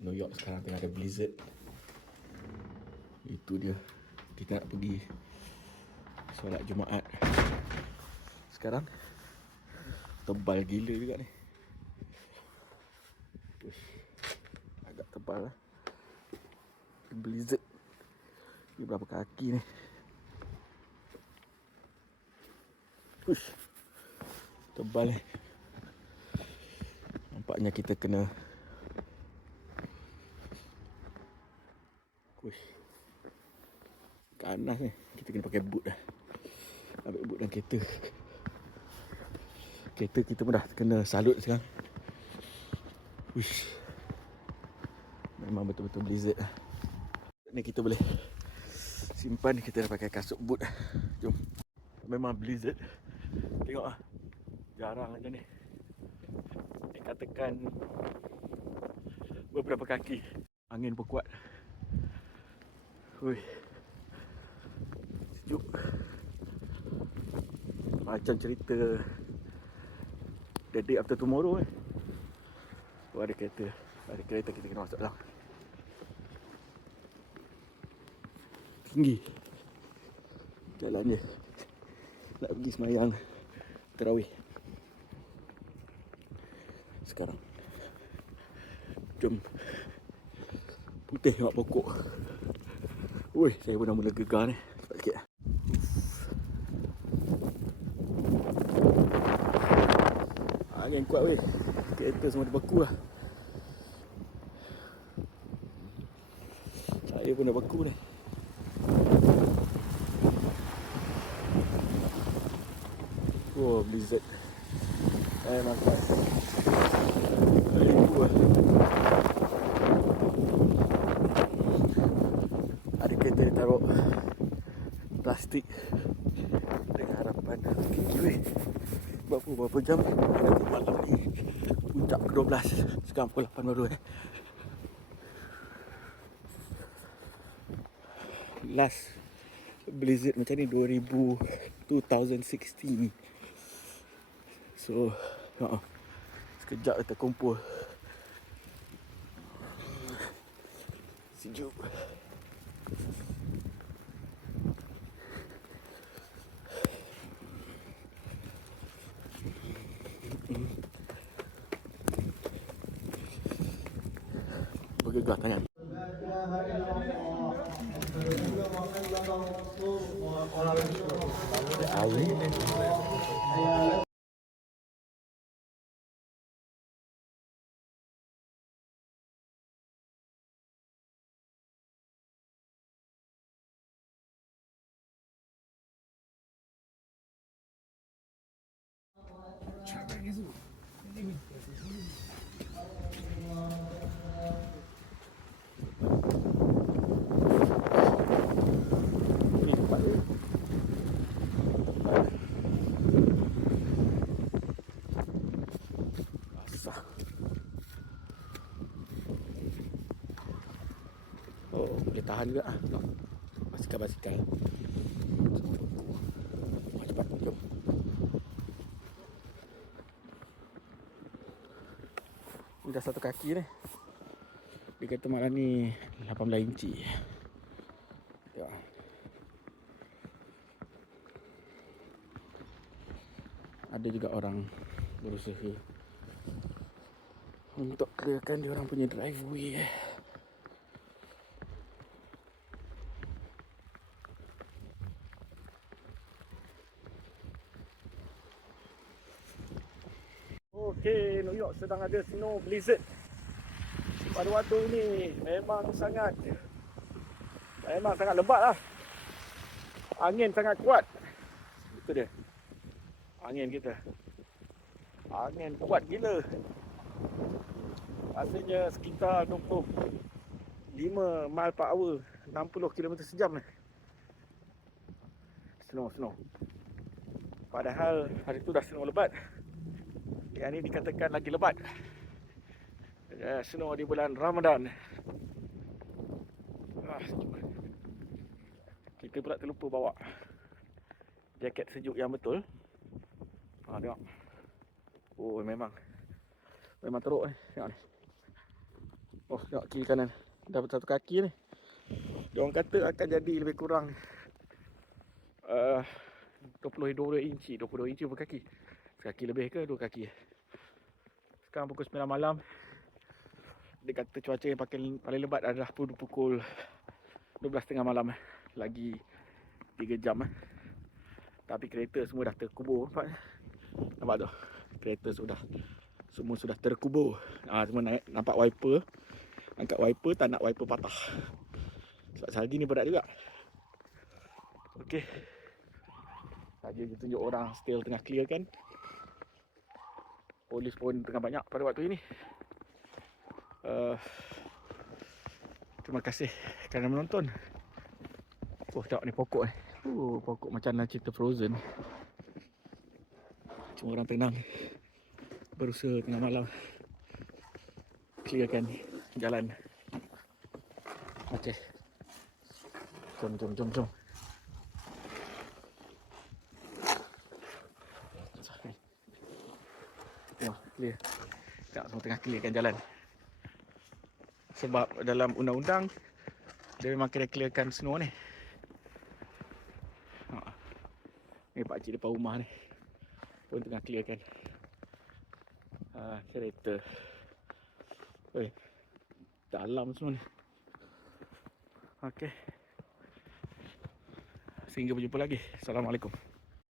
New York sekarang tengah ada blizzard. Itu dia. Kita nak pergi solat Jumaat. Sekarang tebal gila juga ni. Uish, agak tebal lah. Blizzard. Ni berapa kaki ni? Uish, tebal ni. Nampaknya kita kena panas ni. Kita kena pakai boot dah. Ambil boot dalam kereta. Kereta kita pun dah kena salut sekarang. Wish. Memang betul-betul blizzard lah. Ni kita boleh simpan. Kita dah pakai kasut boot. Jom. Memang blizzard. Tengok lah. Jarang macam ni. Katakan beberapa kaki. Angin pun kuat. Hui. Sejuk. Macam cerita The Day After Tomorrow ni. Oh, ada kereta. Ada kereta, kita kena masuk dalam. Tinggi jalan dia. Nak pergi semayang tarawih sekarang. Jom. Putih tengok pokok. Ui, saya pun dah mula gegar ni. Cepat sikit. Angin kuat weh. Kereta semua terbeku lah. Saya pun dah beku ni. Oh, blizzard. Nampak. Ada kereta dia taruh plastik dengan harapan sikit weh. Berapa jam malam ni. Puncak ke-12. Sekarang pukul 8 baru Last blizzard macam ni 2016. So sekejap kita kumpul. Sejuk. Bergegar tangan. Oh, boleh tahan juga ah. Basikal. Cepat, jom. Ini dah satu kaki ni. Dia kata malam ni 18 inci. Ya. Ada juga orang berusaha untuk clearkan dia orang punya driveway. Okey, New York sedang ada snow blizzard. Pada waktu ini memang sangat lebat lah. Angin sangat kuat. Itu dia. Angin kita. Angin kuat gila. Rasanya sekitar 25 mile per hour, 60 km sejam ni. Snow. Padahal hari tu dah snow lebat. Yang ni dikatakan lagi lebat. Snow di bulan Ramadan. Kita pula terlupa bawa jaket sejuk yang betul. Tengok. Oh, memang teruk ni. Tengok ni. Oh, tengok kiri kanan. Dah satu kaki ni. Diorang kata akan jadi lebih kurang 22 inci per kaki. Sekaki lebih ke 2 kaki. Sekarang pukul 9 malam. Dia kata cuaca yang paling lebat adalah pukul 12.30 malam. Lagi 3 jam. Tapi kereta semua dah terkubur. Nampak tu? Kereta semua sudah terkubur. Semua nampak wiper. Angkat wiper, tak nak wiper patah. Sebab salji ni berat juga. Okey. Saja dia tunjuk orang still tengah clear kan. Polis pun tengah banyak pada waktu ini. Terima kasih kerana menonton. Tengok ni pokok ni. Pokok macam nak cerita Frozen. Cuma orang tenang berusaha tengah malam clearkan jalan. Okey. Jom. Tengok, clear. Tengok semua tengah clearkan jalan. Sebab dalam undang-undang dia memang kena clearkan snow ni. Ni pakcik depan rumah ni pun tengah clearkan kereta. Dalam semua ni. Okey. Sehingga berjumpa lagi. Assalamualaikum.